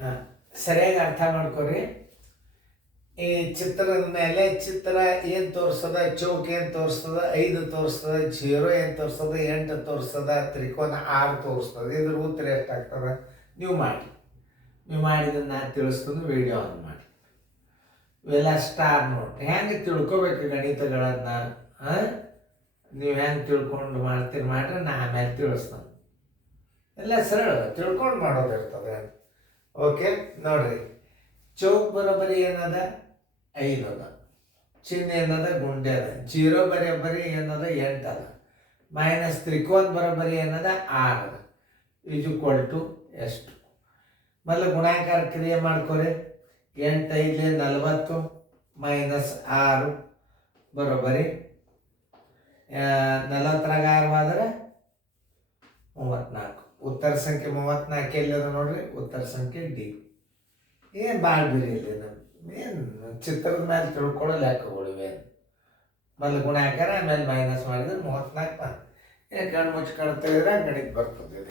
ಹಾಂ, ಸರಿಯಾಗಿ ಅರ್ಥ ಮಾಡ್ಕೊರಿ. ಈ ಚಿತ್ರದ ಮೇಲೆ ಚಿತ್ರ ಏನು ತೋರಿಸ್ತದ, ಚೌಕ್ ಏನು ತೋರಿಸ್ತದ, 5 ತೋರಿಸ್ತದ, 0 ಏನು ತೋರಿಸ್ತದ, 8 ತೋರಿಸ್ತದ, ತ್ರಿಕೋನ 6 ತೋರಿಸ್ತದೆ. ಇದ್ರ ಉತ್ತರ ಎಷ್ಟಾಗ್ತದೆ ನೀವು ಮಾಡಿ. ನೀವು ಮಾಡಿದ್ದನ್ನು ನಾನು ತಿಳಿಸ್ತದೆ, ವಿಡಿಯೋ ಆನ್ ಮಾಡಿ. ಇವೆಲ್ಲ ಸ್ಟಾರ್ ನೋಟ್ ಹೆಂಗೆ ತಿಳ್ಕೊಬೇಕು ಗಣಿತಗಳನ್ನು. ನೀವು ಹೆಂಗೆ ತಿಳ್ಕೊಂಡು ಮಾಡ್ತೀರಿ ಮಾಡ್ರಿ, ನಾ ಆಮೇಲೆ ತಿಳಿಸ್ತಾನೆ. ಎಲ್ಲ ಸರಳ ತಿಳ್ಕೊಂಡು ಮಾಡೋದಿರ್ತದೆ. ಓಕೆ ನೋಡ್ರಿ, ಚೌಕ್ ಬರೋಬ್ಬರಿ ಏನದ 5 ಅದ, ಚಿಹ್ನೆ ಏನದ ಗುಂಡೆ ಅದ, 0 ಬರೋಬ್ಬರಿ ಏನದ 8 ಅದ, ಮೈನಸ್ ತ್ರಿಕೋನ ಬರೋಬ್ಬರಿ ಏನದ 6 ಅದ. ಈಜ್ವಲ್ ಟು ಎಷ್ಟು? ಮೊದಲು ಗುಣಾಕಾರ ಕ್ರಿಯೆ ಮಾಡ್ಕೊರಿ. 8 5 40 ಮೈನಸ್ 6 ಬರೋಬ್ಬರಿ 40ರಾಗ 6 ಆದ್ರೆ 34. ಉತ್ತರ ಸಂಖ್ಯೆ 34 ಎಲ್ಲದ ನೋಡ್ರಿ, ಉತ್ತರ ಸಂಖ್ಯೆ ಡಿ. ಏನು ಭಾಳ ಬಿರಿ ಇಲ್ಲಿ ನಮ್ಮ ಏನು ಚಿತ್ರದ ಮೇಲೆ ತಿಳ್ಕೊಳ್ಳೋ ಲೆಕ್ಕಗಳಿವೇನು. ಮೊದಲು ಗುಣಾಕಾರ ಆಮೇಲೆ ಮೈನಸ್ ಮಾಡಿದ್ರೆ 34 ಏನು ಕಣ್ಣು ಮುಚ್ಚಿ ಕಾಣ್ತಿದ್ರೆ ಗಣಿತ ಬರ್ತದೆ.